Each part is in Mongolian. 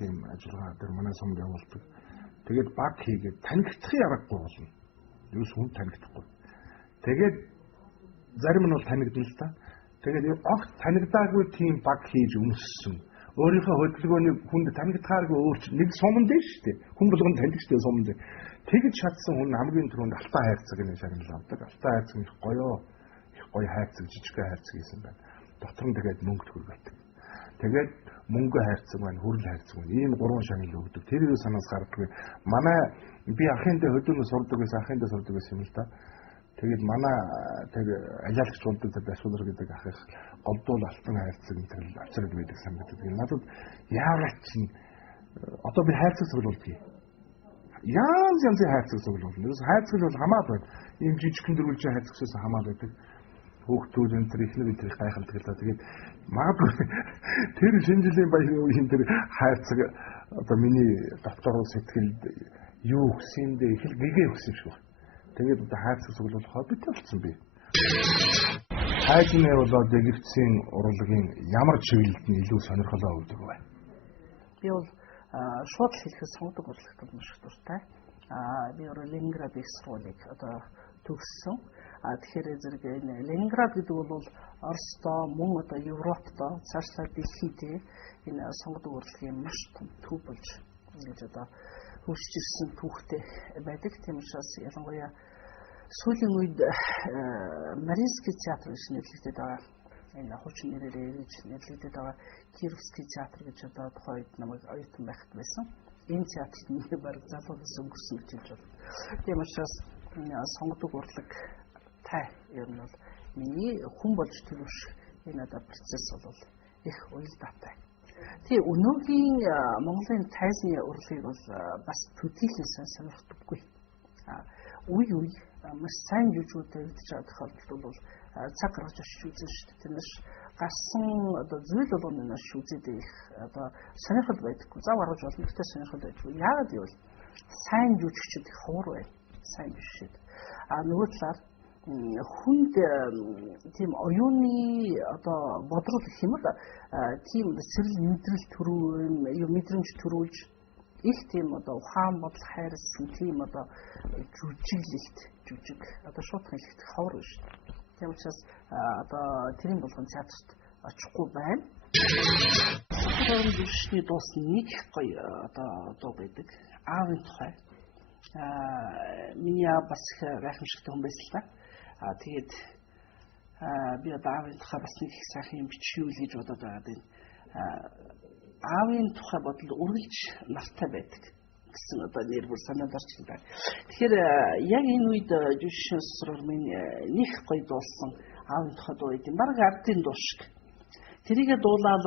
тийм ажиллагаа дээр манай сумд явуулдаг. Тэгээд баг хийгээд танигдахын аргагүй болно. Юус хүн танигдахгүй. Тэгээд зарим нь бол танигдана л та. Тэгээд огт танигдаагүй тийм баг хийж өмссөн. Өөрийнхөө хөдөлгөөний хүнд танигдахааргүй нэг суман дээ шүү дээ. Хүн болгон таньдаг шүү дээ суман дээ. Тэгж чадсан хүн хамгийн түрүүнд Алтай хайрцаг гэж шагнал авдаг. Алтай хайрцаг их гоё хайрцаг, жижигхэн хайрцаг гэсэн байна. Дотор нь тэгээд мөнгө төгрөгөлдөг. Тэгээд мөнгө хайрцаг байна, хүрэл хайрцаг байна. Ийм гурван шагнал өгдөг. Тэр юу санаас гардаггүй. Манай би ахын дээр хөдөөнөөс сурдаг байсан, ахын дээр сурдаг байсан юм л да. Тэгээд манай тэр аялалч болдог тэр Ашуулар гэдэг ах их голдуул алтан хайрцаг энэ авчраад байдаг санагддаг. Надад яагаад ч одоо би хайрцаг цуглуулдаг. Янз хайрцаг цуглуулна. Юус хайрцаг бол хамаагүй байна. Ийм жижигхэн дөрвөлжин хайрцагсаас хамаагүй байдаг. Хүүхдүүд энэ төр ихнэр энэ гайхалдаг л да. Тэгээд магадгүй тэр шинэ жилийн баярын тэр хайрцаг одоо миний доктор сэтгэлд юу өгсөн дээ их л гэгээ өгсөн шүү. Тэгээд одоо хайрцаг цуглуулах хоббит болсон би. Хайзны болоод эгвцийн урлагийн ямар чиглэлд нь илүү сонирхолтой өгдөг вэ? Би бол шууд хэлэхэд сонгодог урлагт маш их дуртай. Би Ленинград их сургуулийг одоо төгссөн. Тэгэхээр зэрэг энэ Ленинград гэдэг бол Оросдоо, мөн одоо Европдоо цаашлаа дэлхийд энэ сонгодог урлагийн маш том төв болж ингэж одоо хөгжиж ирсэн түүхтэй байдаг. Тийм учраас ялангуяа сүүлийн үед Мариинский театр гэж нэрлэгдэж байгаа. Энэ хуучин нэрээр эргэж нэрлэгдэж байгаа Кировский театр гэж одоо тухайд намайг оюутан байхад байсан. Энэ театрт миний бараг залуунаас өнгөрсөн гэж хэлж байна. Тийм учраас сонгодог урлаг тай ер нь бол миний хүн болж төлөвшөх энэ одоо процесс бол их уялдаатай. Тэгээ өнөөгийн Монголын тайзны урлагийг бол бас төдийлэнсэн сонирхдаггүй. Үе маш сайн жүжигүүд тавигдаж байгаа тохиолдолд бол цаг гаргаж очиж үзэн шүү дээ. Тэрнээс гарсан одоо зүйл болгоны маш үзээд их одоо сонирхол байдаггүй. Зав гаргаж болно гэхдээ сонирхол байдаггүй. Яагаад гэвэл сайн жүжигчид их ховор байна. Сайн жүжигчид. Нөгөө талаар хүнд тийм оюуны одоо бодрол гэх юм уу тийм сэрэл мэдрэл мэдрэмж төрүүлж их тийм одоо ухаан бодол хайрлсан тийм одоо жүжиг одоо шууд хэлэхэд ховор шүү дээ. Тийм учраас одоо тэрийн болгон театрт очихгүй байна. Тэр жүжигчний дуус нэг их гоё одоо дуу байдаг. Аавын тухай. Миний аав бас гайхамшигтай хүн байсан л да. Тэгээд би одоо аавын тухай бас нэг их сайхан юм бичүүл гэж бодоод байгаа дээ. Аавын тухай бодол үргэлж нартай байдаг гэсэн одоо нэр бүр санаад орж байна. Тэгэхээр яг энэ үед жүжигчнээс сургал минь нэг гоё дуулсан аавын тухай дуу гэдэг. Бараг ардын дуу шиг. Тэрийгэ дуулаад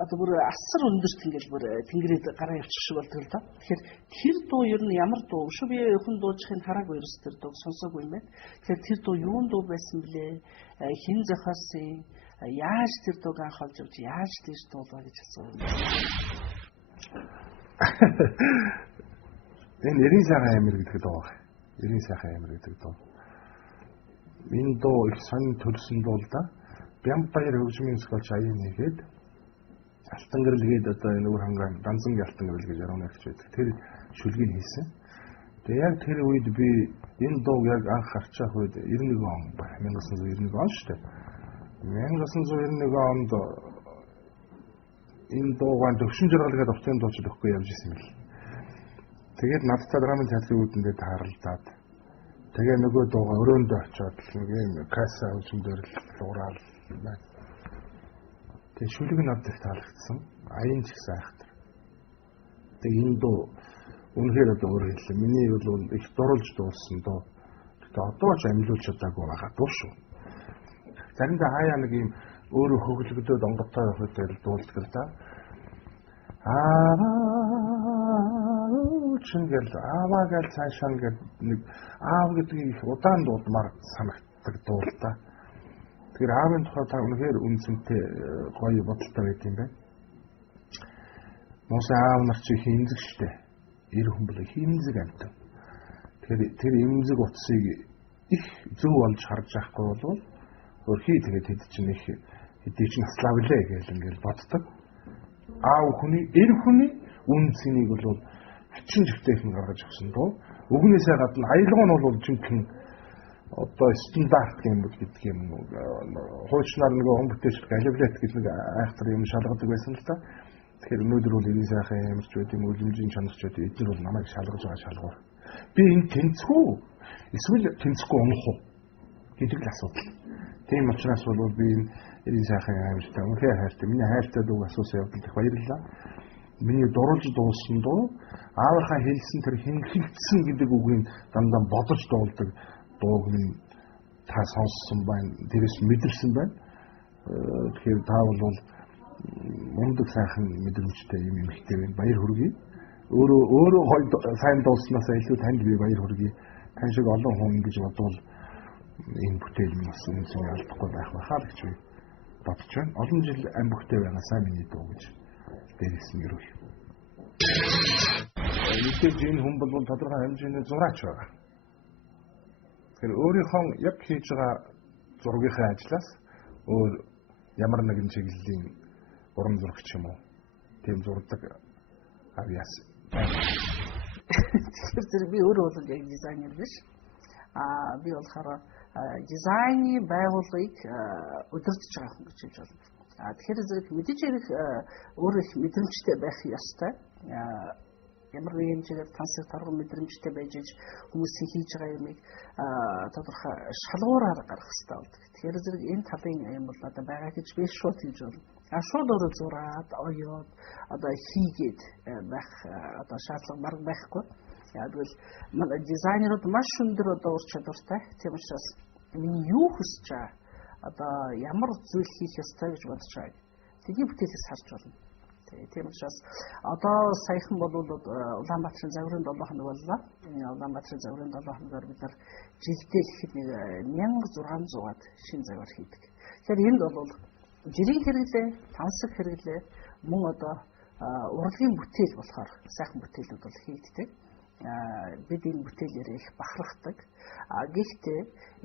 одоо бүр асар өндөрт ингээл бүр тэнгэрээд гараа явчих шиг болдог л доо. Тэгэхээр тэр дуу ер нь ямар дуу шүү би хүн дуужихыг хараагүй ерөөс тэр дуу сонсоогүй юм байна. Тэгэхээр тэр дуу юун дуу байсан блэ? Хин зохиосон яаж тэр дууг анх олж авч яаж тийш дуулаа гэж асуув. Энэ 90 сайхан амир гэдэг дуу баг. 90 сайхан амир гэдэг дуу. Энэ дуу их сонь төрсөн дуу л да. Бямбаяр хөгжмийн зохиолч аян нэгээд алтан гэрэлгээд одоо энэ өөр хангаан ганцангийн алтан гэрэл гэж 18 байдаг. Тэр шүлгийг хийсэн. Тэгээ яг тэр үед би энэ дууг яг анх харчих үед 91 он байна. 1991 он шүү дээ. 1991 онд энэ дуугаан төвшин жаргалгээд уртын дуучид өгөхгүй явж исэн юм л. Тэгээд надтай драмын театрын үүдэндээ тааралдаад тэгээ нөгөө дуугаа өрөөндөө очиод нэг юм касса хөгжмөөр л уурал байна. Тэгээ шүлэг надад таалагдсан. Аян ч ихсэн айхтар. Тэгээ энэ дуу үнэхээр одоо өөр хэллээ. Миний бол их дурлж дуулсан дуу. Тэгээ одоо ч амилуулж чадаагүй байгаа дуу шүү. Заримдаа хаяа нэг юм өөрөө хөглөгдөд онгоцтой байх үед дуулдаг л да. Чингэл ааваа гал цаашаа нэг аав гэдгийг их удаан дуудмаар санагддаг дуу л да. Тэр аавын тухай та үнэхээр үнцэнтэй гоё бодолтой байт юм байна. Моос аав нар чи хинзэг штэ. Ир хүн бол хинзэг амт. Тэр имзэг утсыг их зөв олж харж авахгүй бол хөрхий тэгээд хэд чинь их хэдий чинь наслаа билээ гэж ингээл боддог. аав хүний, эр хүний үн цэнийг бол хачин живтэйхэн гаргаж өгсөн дөө. Үгнээсээ гадна аялга нь бол жинхэнэ одоо стандарт гэмбэл гэдэг юм. Хуучнаар нөгөө хүн бүтээч галевлет гэдэг нэг айхтар юм шалгадаг байсан л та. Тэгэхээр өнөөдөр бол ирийн сайхан ямарч байд юм үлэмжийн чанарч байд эдгээр бол намайг шалгаж байгаа шалгуур. Би энэ тэнцвүү эсвэл тэнцэхгүй унах уу гэдэг л асуудал. Тийм учраас бол би энэ ирийн сайхан амжилттай үнхээр хайртай. Миний хайртай дүү асуусан явдал их баярлалаа. Миний дурлж дууссан дуу аавынхаа хэлсэн тэр хинхэгдсэн гэдэг үгийг дандаа бодож дуулдаг дууг минь та сонссон байна. Тэрээс мэдэрсэн байна. Тэгэхээр та бол мундаг сайхан мэдрэмжтэй юм ихтэй байна. Баяр хүргэе. Өөрөө сайн дуулснаас илүү танд би баяр хүргэе. Тань шиг олон хүн ингэж бодвол энэ бүтээл нь бас үнэн алдахгүй байх байхаа гэж би бодож байна. Олон жил амбөгтэй байгаасаа миний дуу гэж дээрээс нь өрөв. Мэдээж энэ хүн бол тодорхой хэмжээний зураач байгаа. Тэгэхээр өөрийнхөө яг хийж байгаа зургийнхаа ажлаас өөр ямар нэгэн чиглэлийн уран зурагч юм уу? Тийм зурдаг авьяас. Тэгэхээр би өөрөө бол яг дизайнер биш. Би болохоор дизайны байгууллагыг удирдах байгаа хүн гэж хэлж байна. Тэгэхээр зэрэг мэдээж хэрэг өөрөө их мэдрэмжтэй байх ёстой. Ямар нэгэн хэмжээгээр тансаг торгон мэдрэмжтэй байж хүмүүсийн хийж байгаа юмыг тодорхой шалгуураар гаргах хэрэгтэй болдог. Тэгэхээр зэрэг энэ талын юм бол одоо байгаа гэж би шууд хэлж байна. Шууд өөрөө зураад, оёод одоо хийгээд байх одоо шаардлага баг байхгүй. Ягдвал манай дизайнерууд маш өндөр одоо ур чадвартай. Тийм учраас миний юу хүсэж байгаа одоо ямар зүйл хийх ёстой гэж бодож байгааг тэдний бүтээлээс харж болно. Тийм учраас одоо саяхан бол Улаанбаатарын загварын 7 хоног боллоо. Энэ Улаанбаатарын загварын 7 хоногоор бид нар жилдээ ихэд 1600-аад шинэ загвар хийдэг. Тэгэхээр энд бол жирийн хэрэглээ, тансаг хэрэглээ, мөн одоо урлагийн бүтээл болохоор сайхан бүтээлүүд бол хийгддэг. Бид энэ бүтээлээр их бахархдаг. Гэхдээ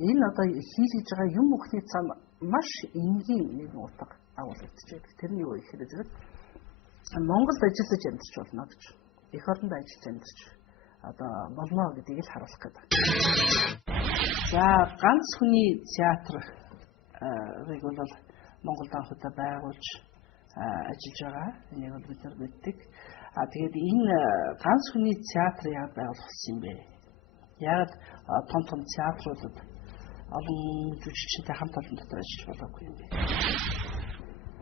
энэ одоо хийлгэж байгаа юм бүхний цаана маш энгийн нэгэн утга агуулгадж байдаг. Тэрний юу гэхээр зэрэг Монголд ажиллаж амьдарч болно гэж. Эх оронд ажиллаж амьдарч одоо болно гэдгийг л харуулах гэдэг. За ганц хүний театрыг бол Монголд анхудаа байгуулж ажиллаж байгаа. Энийг бол бид нар мэддэг. Тэгээд энэ ганц хүний театр яг байгуулсан юм бэ? Яг том театруудад олон жүжигчтэй хамт олон дотор ажиллаж байгаагүй юм бэ?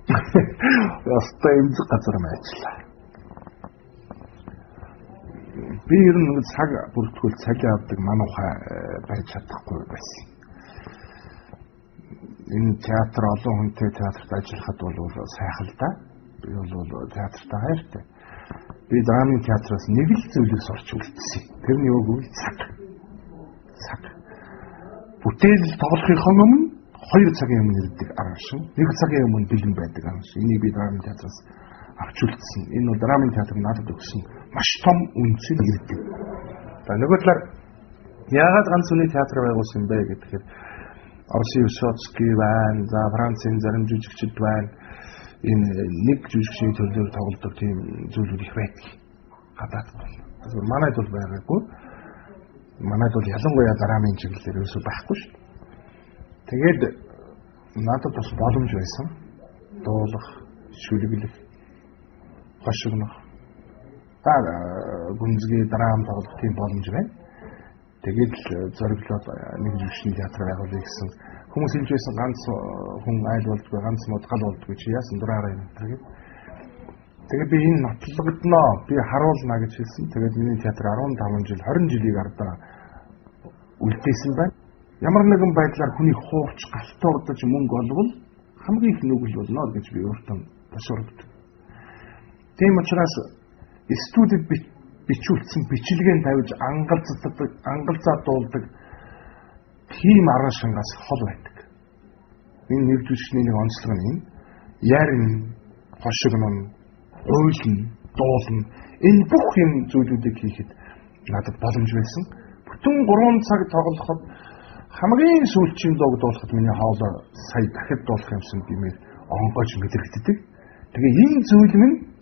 Ястай эмзэг газар юм ажиллаа. Би ер нь цаг бүртгүүл цагийн авдаг манайхаа байж чадахгүй байсан. Энэ театр олон хүнтэй театрт ажиллахад бол сайхан л да. Би бол театртаа хайртай. Би драмын театраас нэг л зүйлээс орч үлдсэн. Тэрний юу гэвэл цаг. Бүтээл тоглохын өмнө 2 цагийн өмнө ирдэг аргашин, 1 цагийн өмнө бэлэн байдаг аргашин. Энийг би драмын театраас авч үлдсэн. Энэ бол драмын театр надад өгсөн маш том үнцэн ирдэг. За нөгөө талаар яагаад ганц хүний театр байгуулсан юм бэ гэхээр Орсын Высоцкий байна, за Францын зарим жүжигчид байна. Энэ нэг жүжигчний төлөөр тоглодог тийм зүйлүүд их байдаг. Гадаад бол. Манайд бол байгаагүй. Манайд бол ялангуяа драмын чиглэлээр өсөж байхгүй шүү. Тэгээд надад бас боломж байсан. Дуулах, шүлэглэх, хошигнох. Гүнзгий драм тоглох тийм боломж байна. Тэгээд зориглоод нэг жүжигчний театр байгуулъя гэсэн. Хүмүүс хэлж байсан ганц хүн айл болдгоо, ганц мод гал болдгоо чи яасан дураараа юм гэдэг. Тэгээд би энэ нотлогдноо, би харуулна гэж хэлсэн. Тэгээд миний театр 15 жил, 20 жилийг ардаа үлдээсэн байна. Ямар нэгэн байдлаар хүний хуурч галтуурдаж мөнгө олвол хамгийн их нүгэл болно гэж би өөртөө ташуурдаг. Тийм учраас студид бичүүлсэн бичлэгээн тавьж ангалзаад дуулдаг тийм арга шангаас хол байдаг. Энэ нэг жүжигчний нэг онцлог нь энэ. Ярин, хошигнон, уйлн, дуулна. Энэ бүх юм зүйлүүдийг хийхэд надад боломж байсан. Бүтэн 3 цаг тоглоход хамгийн сүүлчийн дууг дуулахад миний хоолой сая дахид дуулах юмсан гэмээр онгойж мэдрэгддэг. Тэгээ энэ зүйл минь